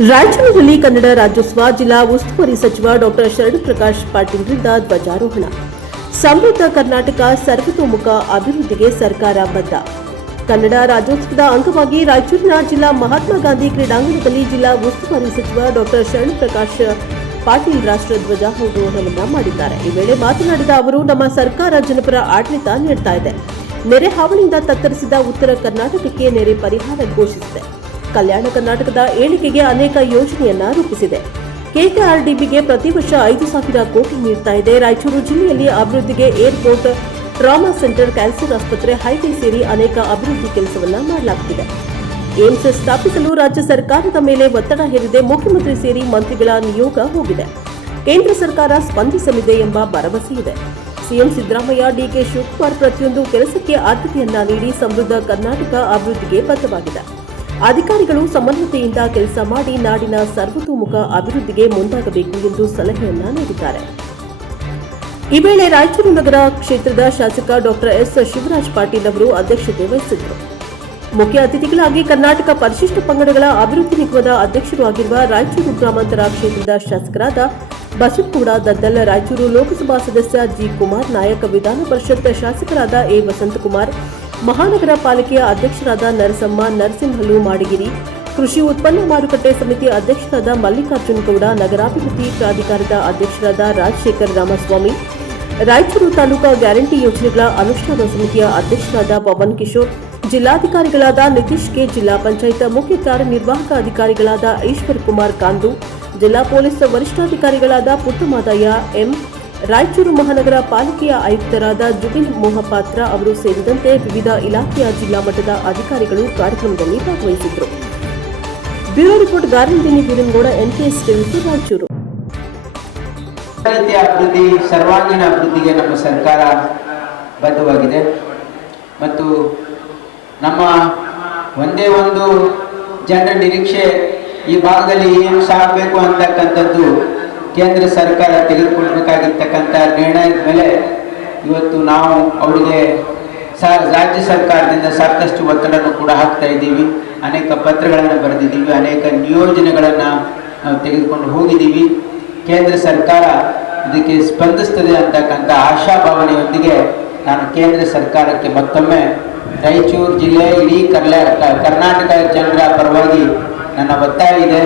ರಾಯಚೂರಿನಲ್ಲಿ ಕನ್ನಡ ರಾಜ್ಯೋತ್ಸವ ಜಿಲ್ಲಾ ಉಸ್ತುವಾರಿ ಸಚಿವ ಡಾ ಶರಣ್ ಪ್ರಕಾಶ್ ಪಾಟೀಲ್ರಿಂದ ಧ್ವಜಾರೋಹಣ. ಸಮೃದ್ಧ ಕರ್ನಾಟಕ ಸರ್ವತೋಮುಖ ಅಭಿವೃದ್ಧಿಗೆ ಸರ್ಕಾರ ಬದ್ಧ. ಕನ್ನಡ ರಾಜ್ಯೋತ್ಸವದ ಅಂಗವಾಗಿ ರಾಯಚೂರಿನ ಜಿಲ್ಲಾ ಮಹಾತ್ಮ ಗಾಂಧಿ ಕ್ರೀಡಾಂಗಣದಲ್ಲಿ ಜಿಲ್ಲಾ ಉಸ್ತುವಾರಿ ಸಚಿವ ಡಾ ಶರಣ್ ಪ್ರಕಾಶ್ ಪಾಟೀಲ್ ರಾಷ್ಟ್ರ ಧ್ವಜಾರೋಹಣವನ್ನು ಮಾಡಿದ್ದಾರೆ. ಈ ವೇಳೆ ಮಾತನಾಡಿದ ಅವರು, ನಮ್ಮ ಸರ್ಕಾರ ಜನಪರ ಆಡಳಿತ ನೀಡುತ್ತಾ ಇದೆ. ನೆರೆ ಹಾವಳಿಯಿಂದ ತತ್ತರಿಸಿದ ಉತ್ತರ ಕರ್ನಾಟಕಕ್ಕೆ ನೆರೆ ಪರಿಹಾರ ಘೋಷಿಸಿದೆ. ಕಲ್ಯಾಣ ಕರ್ನಾಟಕದ ಏಳಿಗೆಗೆ ಅನೇಕ ಯೋಜನೆಯನ್ನ ರೂಪಿಸಿದೆ. ಕೆಕೆಆರ್ಡಿಬಿಗೆ ಪ್ರತಿ ವರ್ಷ 5,000 ಕೋಟಿ ನೀಡುತ್ತಾ ಇದೆ. ರಾಯಚೂರು ಜಿಲ್ಲೆಯಲ್ಲಿ ಅಭಿವೃದ್ಧಿಗೆ ಏರ್ಪೋರ್ಟ್, ಟ್ರಾಮಾ ಸೆಂಟರ್, ಕ್ಯಾನ್ಸರ್ ಆಸ್ಪತ್ರೆ, ಹೈವೇ ಸೇರಿ ಅನೇಕ ಅಭಿವೃದ್ಧಿ ಕೆಲಸವನ್ನ ಮಾಡಲಾಗುತ್ತಿದೆ. ಏಮ್ಸ್ ಸ್ಥಾಪಿಸಲು ರಾಜ್ಯ ಸರ್ಕಾರದ ಮೇಲೆ ಒತ್ತಡ ಹೇರಿದೆ. ಮುಖ್ಯಮಂತ್ರಿ ಸೇರಿ ಮಂತ್ರಿಗಳ ನಿಯೋಗ ಹೋಗಿದೆ. ಕೇಂದ್ರ ಸರ್ಕಾರ ಸ್ಪಂದಿಸಲಿದೆ ಎಂಬ ಭರವಸೆ ಇದೆ. ಸಿಎಂ ಸಿದ್ದರಾಮಯ್ಯ, ಡಿಕೆ ಶಿವಕುಮಾರ್ ಪ್ರತಿಯೊಂದು ಕೆಲಸಕ್ಕೆ ಆದ್ಯತೆಯನ್ನ ನೀಡಿ ಸಮೃದ್ಧ ಕರ್ನಾಟಕ ಅಭಿವೃದ್ಧಿಗೆ ಬದ್ಧವಾಗಿದೆ. ಅಧಿಕಾರಿಗಳು ಸಮನ್ವಯತೆಯಿಂದ ಕೆಲಸ ಮಾಡಿ ನಾಡಿನ ಸರ್ವತೋಮುಖ ಅಭಿವೃದ್ಧಿಗೆ ಮುಂದಾಗಬೇಕು ಎಂದು ಸಲಹೆಯನ್ನ ನೀಡಿದ್ದಾರೆ. ಈ ವೇಳೆ ರಾಯಚೂರು ನಗರ ಕ್ಷೇತ್ರದ ಶಾಸಕ ಡಾ ಎಸ್ ಶಿವರಾಜ್ ಪಾಟೀಲ್ ಅವರು ಅಧ್ಯಕ್ಷತೆ ವಹಿಸಿದ್ದರು. ಮುಖ್ಯ ಅತಿಥಿಗಳಾಗಿ ಕರ್ನಾಟಕ ಪರಿಶಿಷ್ಟ ಪಂಗಡಗಳ ಅಭಿವೃದ್ಧಿ ನಿಗಮದ ಅಧ್ಯಕ್ಷರು ಆಗಿರುವ ರಾಯಚೂರು ಗ್ರಾಮಾಂತರ ಕ್ಷೇತ್ರದ ಶಾಸಕರಾದ ಬಸವಗೌಡ ದದ್ದಲ್, ರಾಯಚೂರು ಲೋಕಸಭಾ ಸದಸ್ಯ ಜಿ ಕುಮಾರ್ ನಾಯಕ್, ವಿಧಾನ ಪರಿಷತ್ ಶಾಸಕರಾದ ಎ ವಸಂತಕುಮಾರ್, ಮಹಾನಗರ ಪಾಲಿಕೆಯ ಅಧ್ಯಕ್ಷರಾದ ನರಸಮ್ಮ ನರಸಿಂಹಲು ಮಾಡಿಗಿರಿ, ಕೃಷಿ ಉತ್ಪನ್ನ ಮಾರುಕಟ್ಟೆ ಸಮಿತಿ ಅಧ್ಯಕ್ಷರಾದ ಮಲ್ಲಿಕಾರ್ಜುನ ಗೌಡ, ನಗರಾಭಿವೃದ್ಧಿ ಪ್ರಾಧಿಕಾರದ ಅಧ್ಯಕ್ಷರಾದ ರಾಜಶೇಖರ್ ರಾಮಸ್ವಾಮಿ, ರಾಯಚೂರು ತಾಲೂಕಾ ಗ್ಯಾರಂಟಿ ಯೋಜನೆಗಳ ಅನುಷ್ಠಾನ ಸಮಿತಿಯ ಅಧ್ಯಕ್ಷರಾದ ಪವನ್ ಕಿಶೋರ್, ಜಿಲ್ಲಾಧಿಕಾರಿಗಳಾದ ನಿತೀಶ್ ಕೆ, ಜಿಲ್ಲಾ ಪಂಚಾಯತ್ ಮುಖ್ಯ ಕಾರ್ಯನಿರ್ವಾಹಕ ಅಧಿಕಾರಿಗಳಾದ ಈಶ್ವರ್ ಕುಮಾರ್ ಕಾಂದು, ಜಿಲ್ಲಾ ಪೊಲೀಸ್ ವರಿಷ್ಠಾಧಿಕಾರಿಗಳಾದ ಪುಟ್ಟಮಾದಯ್ಯ ಎಂ, ರಾಯಚೂರು ಮಹಾನಗರ ಪಾಲಿಕೆಯ ಆಯುಕ್ತರಾದ ಜುಬಿಲ್ ಮೊಹಪಾತ್ರ ಅವರು ಸೇರಿದಂತೆ ವಿವಿಧ ಇಲಾಖೆಯ ಜಿಲ್ಲಾ ಮಟ್ಟದ ಅಧಿಕಾರಿಗಳು ಕಾರ್ಯಕ್ರಮದಲ್ಲಿ ಭಾಗವಹಿಸಿದ್ದರು. ಬ್ಯೂರೋ ರಿಪೋರ್ಟ್ ಗಾರ್ಲಂದಿನಿ ಬೀರನಗೌಡ, NKS ಟಿವಿ, ರಾಯಚೂರು. ಅಭಿವೃದ್ಧಿ, ಸರ್ವಾಂಗೀಣ ಅಭಿವೃದ್ಧಿಗೆ ನಮ್ಮ ಸರ್ಕಾರ ಬದ್ಧವಾಗಿದೆ ಮತ್ತು ನಮ್ಮ ಒಂದೇ ಒಂದು ಜನರ ನಿರೀಕ್ಷೆ ಈ ಭಾಗದಲ್ಲಿ ಏಮ್ಸ್ ಆಗಬೇಕು ಅಂತಕ್ಕಂಥದ್ದು ಕೇಂದ್ರ ಸರ್ಕಾರ ತೆಗೆದುಕೊಳ್ಳಬೇಕಾಗಿರ್ತಕ್ಕಂಥ ನಿರ್ಣಯದ ಮೇಲೆ ಇವತ್ತು ನಾವು ಅವರಿಗೆ ರಾಜ್ಯ ಸರ್ಕಾರದಿಂದ ಸಾಕಷ್ಟು ಒತ್ತಡವನ್ನು ಕೂಡ ಹಾಕ್ತಾ ಇದ್ದೀವಿ. ಅನೇಕ ಪತ್ರಗಳನ್ನು ಬರೆದಿದ್ದೀವಿ, ಅನೇಕ ನಿಯೋಜನೆಗಳನ್ನು ನಾವು ತೆಗೆದುಕೊಂಡು ಹೋಗಿದ್ದೀವಿ. ಕೇಂದ್ರ ಸರ್ಕಾರ ಇದಕ್ಕೆ ಸ್ಪಂದಿಸ್ತದೆ ಅಂತಕ್ಕಂಥ ಆಶಾಭಾವನೆಯೊಂದಿಗೆ ನಾನು ಕೇಂದ್ರ ಸರ್ಕಾರಕ್ಕೆ ಮತ್ತೊಮ್ಮೆ ರಾಯಚೂರು ಜಿಲ್ಲೆ, ಇಡೀ ಕರ್ನಾಟಕ ಜನರ ಪರವಾಗಿ ನನ್ನ ಒತ್ತಾಯ ಇದೆ.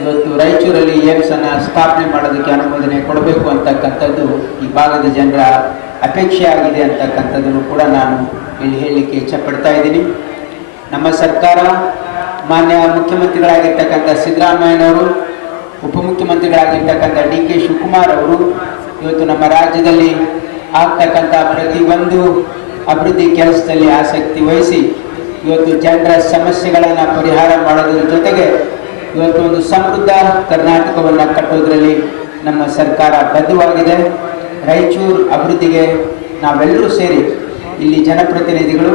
ಇವತ್ತು ರಾಯಚೂರಲ್ಲಿ ಏಮ್ಸ್ ಅನ್ನು ಸ್ಥಾಪನೆ ಮಾಡೋದಕ್ಕೆ ಅನುಮೋದನೆ ಕೊಡಬೇಕು ಅಂತಕ್ಕಂಥದ್ದು ಈ ಭಾಗದ ಜನರ ಅಪೇಕ್ಷೆ ಆಗಿದೆ ಅಂತಕ್ಕಂಥದ್ದನ್ನು ಕೂಡ ನಾನು ಇಲ್ಲಿ ಹೇಳಲಿಕ್ಕೆ ಇಚ್ಛಪಡ್ತಾ ಇದ್ದೀನಿ. ನಮ್ಮ ಸರ್ಕಾರ ಮಾನ್ಯ ಮುಖ್ಯಮಂತ್ರಿಗಳಾಗಿರ್ತಕ್ಕಂಥ ಸಿದ್ದರಾಮಯ್ಯನವರು, ಉಪಮುಖ್ಯಮಂತ್ರಿಗಳಾಗಿರ್ತಕ್ಕಂಥ DK ಶಿವಕುಮಾರ್ ಅವರು ಇವತ್ತು ನಮ್ಮ ರಾಜ್ಯದಲ್ಲಿ ಆಗ್ತಕ್ಕಂಥ ಪ್ರತಿಯೊಂದು ಅಭಿವೃದ್ಧಿ ಕೆಲಸದಲ್ಲಿ ಆಸಕ್ತಿ ವಹಿಸಿ ಇವತ್ತು ಜನರ ಸಮಸ್ಯೆಗಳನ್ನು ಪರಿಹಾರ ಮಾಡೋದ್ರ ಜೊತೆಗೆ ಇವತ್ತು ಒಂದು ಸಮೃದ್ಧ ಕರ್ನಾಟಕವನ್ನು ಕಟ್ಟೋದ್ರಲ್ಲಿ ನಮ್ಮ ಸರ್ಕಾರ ಬದ್ಧವಾಗಿದೆ. ರಾಯಚೂರು ಅಭಿವೃದ್ಧಿಗೆ ನಾವೆಲ್ಲರೂ ಸೇರಿ ಇಲ್ಲಿ ಜನಪ್ರತಿನಿಧಿಗಳು